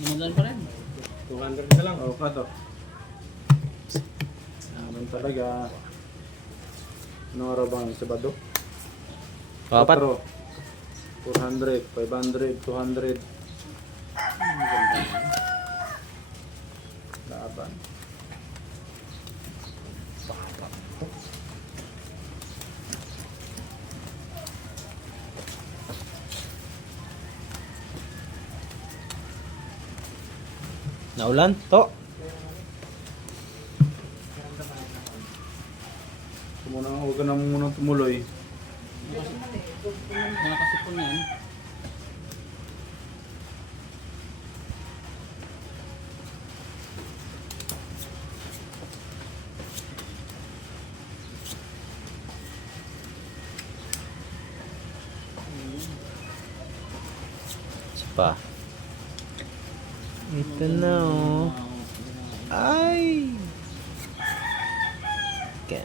Manalan pa rin. 200 na lang. Oo ka to. Naman talaga. Ano araw bang Sabado? Apat. 400, 500, 200. Laban. Naulan? To. Huwag ka na muna tumuloy. Nakakasipon na yan. Isa pa. Ito na oh. Ay! Okay.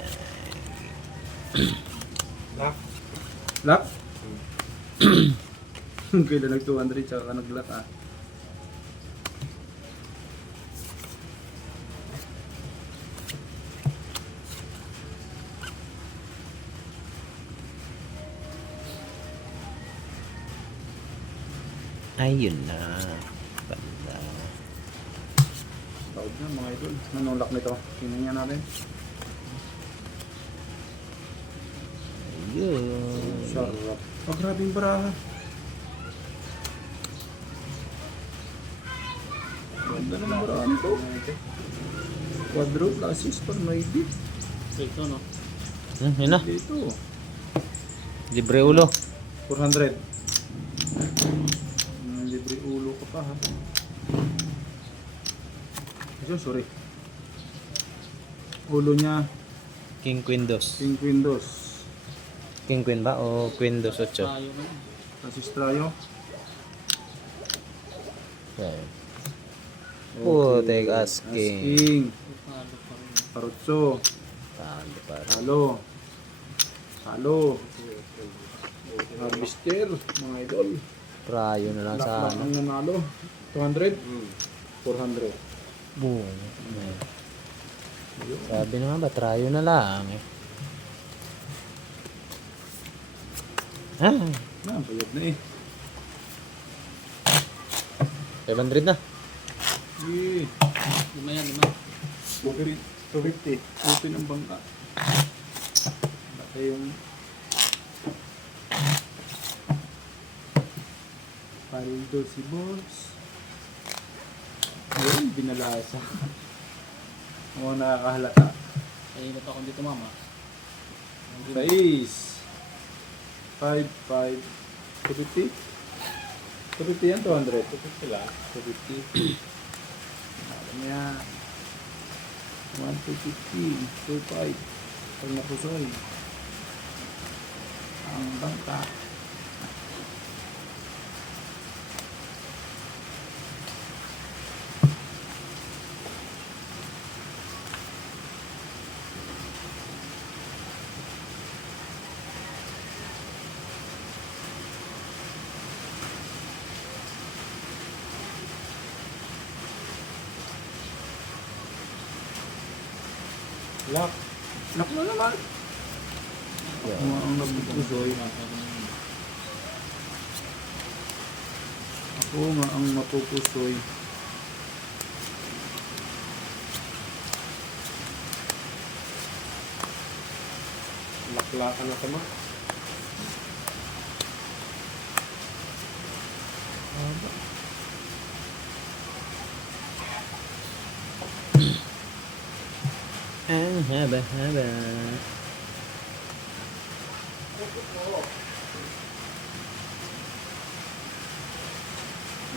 Lock? Kailan nag 200 tsaka ka nag-lock ah. Ayun na. Banda. Tawag na mga idol. Anong lock nito? Tingnan niya natin. Ayun. Sarap. Oh, grabe yung baraha. Ganda ng baraha nito. Quadruple assist para may beat. Ito, no? Yun na. Dito. Libre ulo. 400. Libre ulo ko pa ha. Ayun, sorry. Ulo niya, King Queen dos. King Queen dos. King Queen ba? O Queen dos 8? Tayo na. Assist tayo. Okay. Putek asking. Asking. Talo pa rin. Parutso. Talo pa rin. Halo. Halo. Harvester, mga idol. Prayo na lang sa Lakbak ano. ang nanalo. 200? 400. Boom. Sabi na nga ba, trayo na lang eh. Ah, Bayad na eh. 500 na. Eh, Lima yan, lima. 250. Open ang bangka. Baka yung paldo si boss. Yun, binalasa. Oo, nakakahalata. Kanina pa akong dito, mama. 6 5 5 250 250 yan, 200 250 lang 250 alam niya 1 250 25 pag napusoy ang bangka. Lock. Lock na naman. Ang napupusoy. Ako nga ang mapupusoy. Laklakan na tama. Ang haba-haba.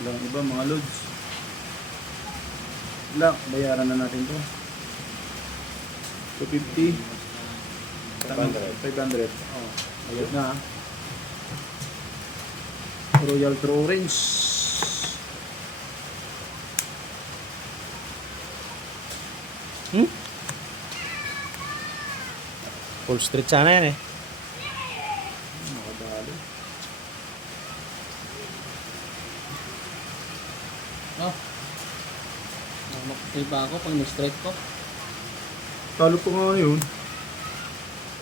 Walang iba mga loads. Lock, bayaran na natin to. 250. 500. Oh, ayun na. Royal True Orange. Full street sana yan eh. Nakadali. Oh. Makakay pa ako pag ni-straight ko. Talo po nga yun.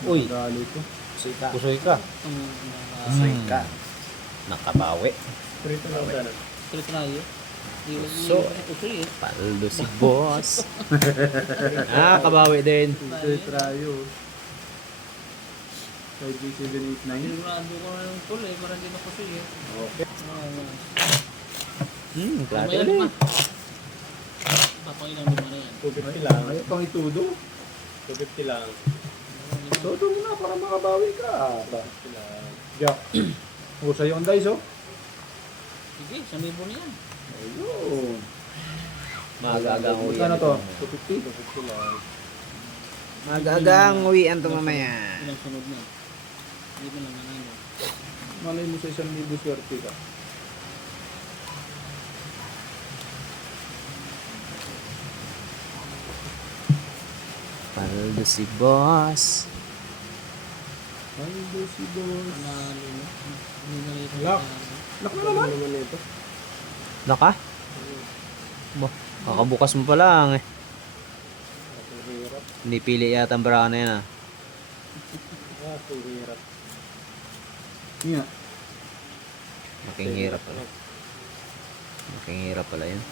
Uy. Dali ko. Pusoy ka. Pusoy ka. Nakabawi. Prito lang sana. Straight tayo. So, Pusoy eh. Paldo si boss. Kabawi din. Ito trayo. 5G789. Sigurado ko na yung pull eh. Para hindi na pusoy eh. Okay. Klaro Mamaya din. lima. Papailan lima na yan. 250 lang. Ay, pang itudo. 250 lang. Todo mo na para makabawi ka. 250 lang. Jack. O, sa'yo ang dice, oh. Sige, 1,000 na yan. Ayun. Magagang Magkano to? 250? 250 lang. Magagang uwian to mamaya. Ilang sunod na. Hindi mo lang nanalo. Malay mo sa 1,000 swerte ka. Paldo si boss. Paldo si boss. Nanalo na. Hindi na rin. Lock. Lock na naman. Ano naman ito? Naka? Bo, kakabukas mo pa lang eh. Ang hirap. Hindi pili yata ang baraka na yan ah. Ang hirap. Nga. Making hirap pala. Making hirap pala yun.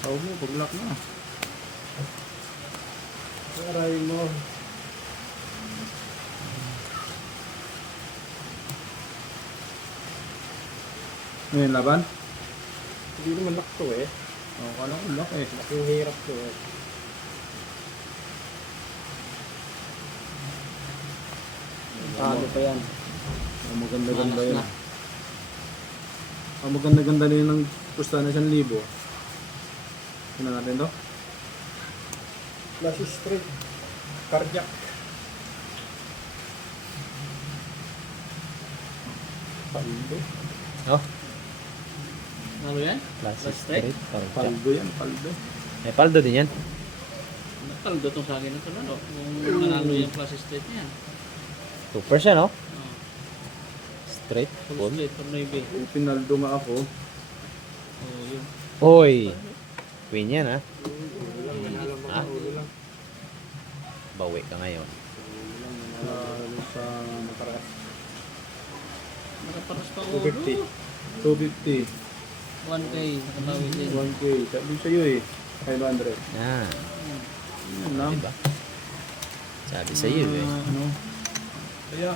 Tawag mo, pag lock na. Aray mo. Ngayon, laban? Hindi naman lock to eh. O, kala ko lock eh. Ang hirap to eh. Talo pa yan. Ang maganda-ganda Malas yun. na. Ang maganda-ganda na yun ng pusta na 1,000. Ano natin to? Plus straight. Cardiac. Paldo. Oh, Nalo yan? classic straight? straight. Paldo yan, paldo. May paldo din yan. Nagtaldo tong sa akin ito lalo. Kung nanalo yung class straight niya. 2% oh. Oh. Straight. Full Full. straight for Navy. Eh, pinaldo nga ako. Oh, yun. Hoy. Win yan ah. Ah? Bawi ka ngayon. Sa mataras. Nakaparas pa 250. 250. 1K. Nakatawi din. 1K. Sabi sa'yo eh. 500. Ah, Yan lang. diba? Sabi sa iyo eh. Ano? Kaya,